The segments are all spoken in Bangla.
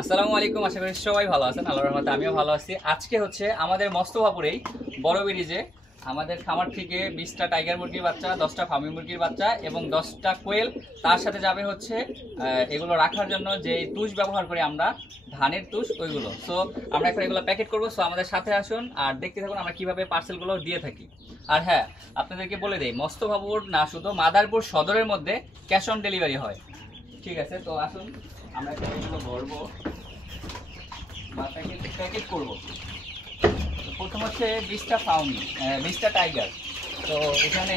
আসসালামু আলাইকুম, আশা করি সবাই ভালো আছেন। আল্লাহর রহমতে আমিও ভালো আছি। আজকে হচ্ছে আমাদের মস্তফাপুরেই বড় ব্রিজে আমাদের খামার থেকে 20টা টাইগার মুরগির বাচ্চা, 10টা ফার্মি মুরগির বাচ্চা এবং 10টা কোয়েল, তার সাথে যাবে হচ্ছে এগুলো রাখার জন্য যে তুষ ব্যবহার করি আমরা, ধানের তুষ, ওইগুলো। সো আমরা এখন এগুলো প্যাকেট করবো। সো আমাদের সাথে আসুন আর দেখতে থাকুন আমরা কিভাবে পার্সেলগুলো দিয়ে থাকি। আর হ্যাঁ, আপনাদেরকে বলে দেই, মস্তফাপুর না শুধু মাদারপুর সদরের মধ্যে ক্যাশ অন ডেলিভারি হয়। ঠিক আছে, তো আসুন আমরা এগুলো ভরবো বা প্যাকেট করবো। প্রথম হচ্ছে 20টা ফাউমি, 20টা টাইগার। তো এখানে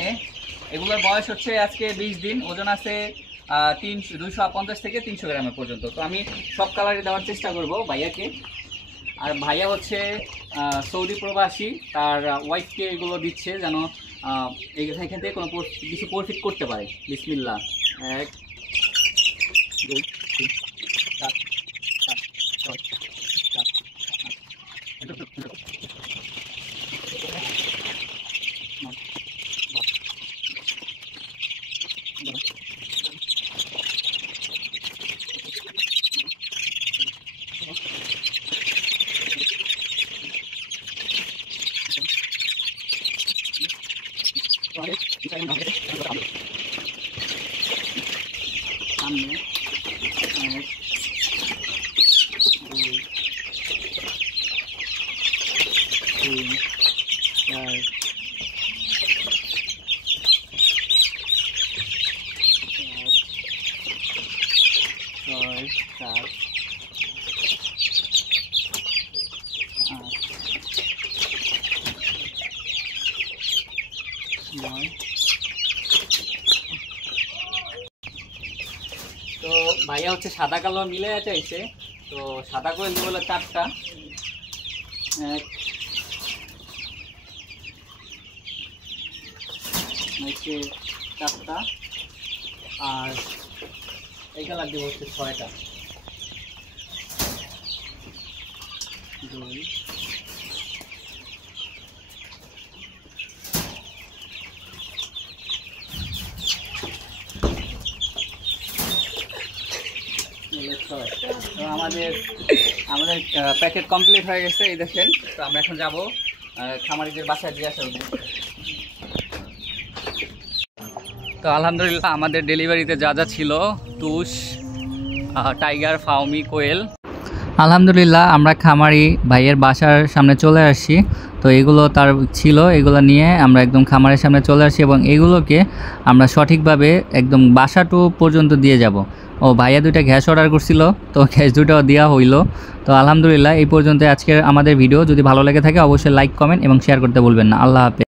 এগুলোর বয়স হচ্ছে আজকে 20 দিন, ওজন আছে 250 থেকে 300 গ্রামের পর্যন্ত। তো আমি সব কালারে দেওয়ার চেষ্টা করব ভাইয়াকে। আর ভাইয়া হচ্ছে সৌদি প্রবাসী, তার ওয়াইফকে এগুলো দিচ্ছে যেন এখান থেকে কোনো কিছু প্রফিট করতে পারে। বিসমিল্লাহ। 1 2 3 4 5 6 7 সামনে 1 2 3 4 5 6 7 8 9। তো ভাইয়া হচ্ছে সাদা কালো মিলে চাইছে। তো সাদা কোয়েল হলো 4টা, 1 4টা, আর এই কালার দিব হচ্ছে 6টা, 2 তো আমাদের প্যাকেট কমপ্লিট হয়ে গেছে, এই দেখেন। তো আমরা এখন যাব খামারিদের বাসায় দিয়ে আসা। তো আলহামদুলিল্লাহ আমাদের ডেলিভারিতে যা যা ছিল, তুষ, টাইগার, ফাউমি, কোয়েল, আলহামদুলিল্লাহ আমরা খামারি ভাইয়ের বাসার সামনে চলে আসছি। তো এগুলো তার ছিল, এগুলো নিয়ে আমরা একদম খামারের সামনে চলে আসি এবং এগুলোকে আমরা সঠিকভাবে একদম বাসাটু পর্যন্ত দিয়ে যাব। ও ভাইয়া 2টা গ্যাস অর্ডার করছিল, তো গ্যাস 2টাও দেওয়া হইলো। তো আলহামদুলিল্লাহ এই পর্যন্ত আজকের আমাদের ভিডিও। যদি ভালো লেগে থাকে অবশ্যই লাইক, কমেন্ট এবং শেয়ার করতে ভুলবেন না। আল্লাহ হাফেজ।